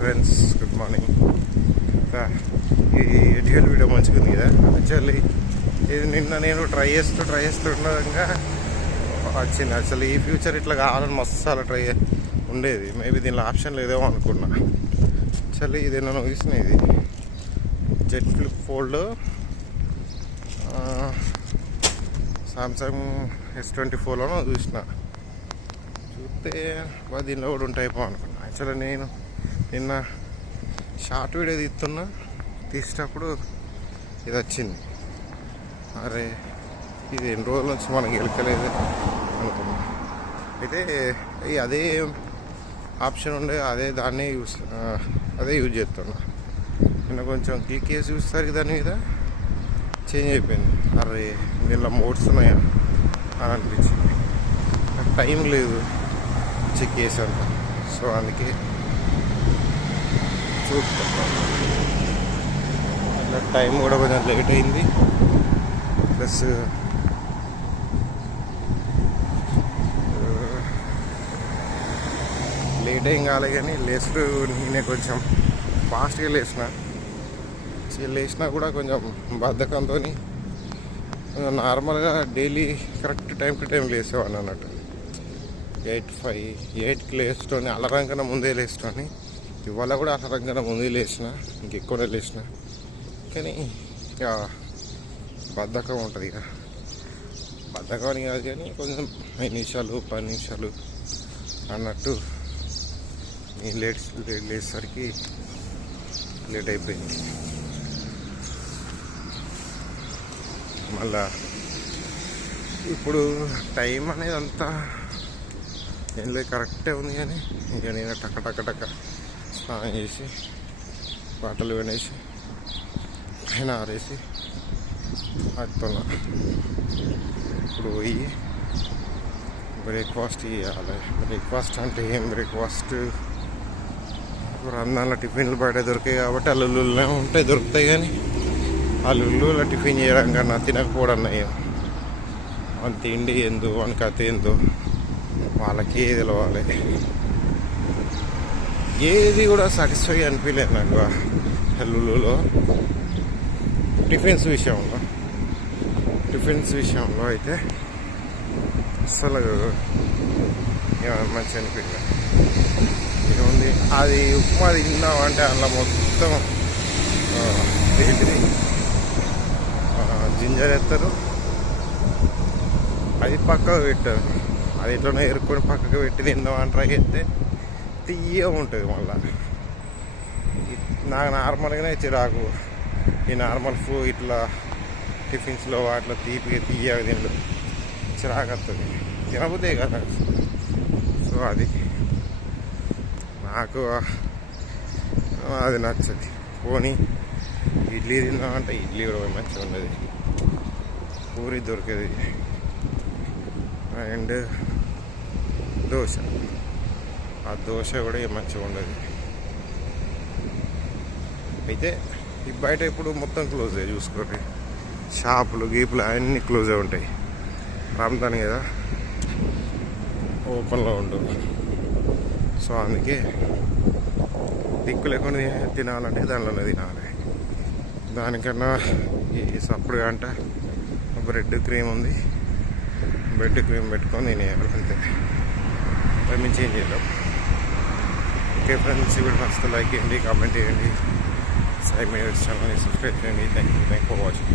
Friends good morning ఈ dual video మంచిగా ఉంది కదా? యాక్చువల్లీ ఇది నిన్న నేను ట్రై చేస్తూ ట్రై చేస్తుండగా వచ్చింది. యాక్చువల్లీ ఈ ఫ్యూచర్ ఇట్లా కావాలని మస్తు అలా ట్రై ఉండేది. మేబీ దీనిలో ఆప్షన్ లేదేమో అనుకున్నా. యాక్చువల్లీ ఇది నేను చూసిన ఇది. Z flip fold Samsung S twenty ఫోర్లోనో చూసిన. చూస్తే దీనిలో కూడా ఉంటాయిపో అనుకున్నా. యాక్చువల్లీ నేను నిన్న షార్ట్ వీడియో తీస్తున్నా. తీసేటప్పుడు ఇది వచ్చింది అరే ఇది ఎన్ని రోజుల నుంచి మనకి గెలకలేదు అనుకున్నా. అయితే అదే ఆప్షన్ ఉండే అదే దాన్నే యూస్ అదే యూజ్ చేస్తున్నా. నిన్న కొంచెం క్లిక్ చేసి చూస్తారు దాని మీద చేంజ్ అయిపోయింది. అరే దీనిలో మోడ్స్ ఉన్నాయా? అని అనిపించింది. నాకు టైం లేదు. చెక్ చేశాను సో అందుకే అట్లా టైం కూడా కొంచెం లేట్ అయింది. ప్లస్ లేట్ ఏం కాలే కానీ లేస్తూ నేనే కొంచెం ఫాస్ట్గా లేచిన లేచినా కూడా కొంచెం బద్ధకంతో నార్మల్గా daily correct time to time లేసేవాడిని అన్నట్టు. ఎయిట్ ఫైవ్ ఎయిట్కి లేస్తోని అలరం కన్నా ముందే లేస్తోని. ఇవాళ కూడా అలరం కన్నా ముందే లేచిన ఇంకెక్కువనే లేచిన. కానీ ఇక బద్ధకం ఉంటుంది ఇక. బద్ధకం అని కాదు కానీ కొంచెం ఐదు నిమిషాలు పది నిమిషాలు అన్నట్టు నేను లేట్ లేట్ లేసరికి లేట్ అయిపోయింది. మళ్ళా ఇప్పుడు టైం అనేది అంతా ఏం లేదు కరెక్టే ఉంది కానీ ఇక నేను టక్క టక్క టక్క స్నానం చేసి బట్టలు వినేసి పైన ఆరేసి ఆడుతున్నా. ఇప్పుడు పోయి బ్రేక్ఫాస్ట్ ఇవ్వాలి బ్రేక్ఫాస్ట్ అంటే ఏం బ్రేక్ఫాస్ట్ ఇప్పుడు రంజాన్లో టిఫిన్లు బయట దొరికాయి కాబట్టి ఆ ఉంటాయి దొరుకుతాయి కానీ ఆ టిఫిన్ చేయడం కన్నా తినకపోవడం నయం. అంత తిండి ఎందు వాళ్ళ కథ ఎందు వాళ్ళకి తెలవాలి ఏది కూడా సాటిస్ఫై అనిపించలేదు నాకు ఆ టిఫిన్స్ విషయంలో. టిఫిన్స్ విషయంలో అయితే అసలు మంచి అనిపించలేదు ఏముంది? అది ఉప్మా తిన్నామంటే అందులో మొత్తం ఏంటిది? జింజర్ ఎత్తారు అది పక్కకు పెట్టారు. అది ఎట్లనో ఎరుక్కొని పక్కకు పెట్టి తిందామని ట్రై చేస్తే తీయ ఉంటుంది మళ్ళీ. నాకు నార్మల్గానే చిరాకు. ఈ నార్మల్ ఫూ ఇట్లా టిఫిన్స్లో వాటిలో తీపిగా తీయగా తినడు చిరాకు వస్తుంది. తినబుద్దే కదా సో అది. నాకు అది నచ్చది. పోనీ ఇడ్లీ తిన్నామంటే ఇడ్లీ కూడా మంచిగా ఉండదు. పూరి దొరికేది. అండ్ దోశ. ఆ దోశ కూడా మంచిగా ఉండదు. అయితే ఈ బయట ఇప్పుడు మొత్తం క్లోజ్ చూసుకోండి. షాపులు గీపులు అన్నీ క్లోజ్ ఉంటాయి. రంజాన్ కదా? ఓపెన్లో ఉండవు సో అందుకే దిక్కు లేకుండా తినాలంటే దానిలోనే తినాలి. దానికన్నా ఈ సప్పుడు గంట బ్రెడ్ క్రీమ్ ఉంది. బ్రెడ్ క్రీమ్ పెట్టుకొని తినేయాలి అంతే. మరి నుంచి ఏం చేద్దాం. ఓకే ఫ్రెండ్స్ ఇప్పుడు మస్తు లైక్ చేయండి కామెంట్ చేయండి సై మీ ఛానల్ని సబ్స్క్రైబ్ చేయండి thank you thank for watching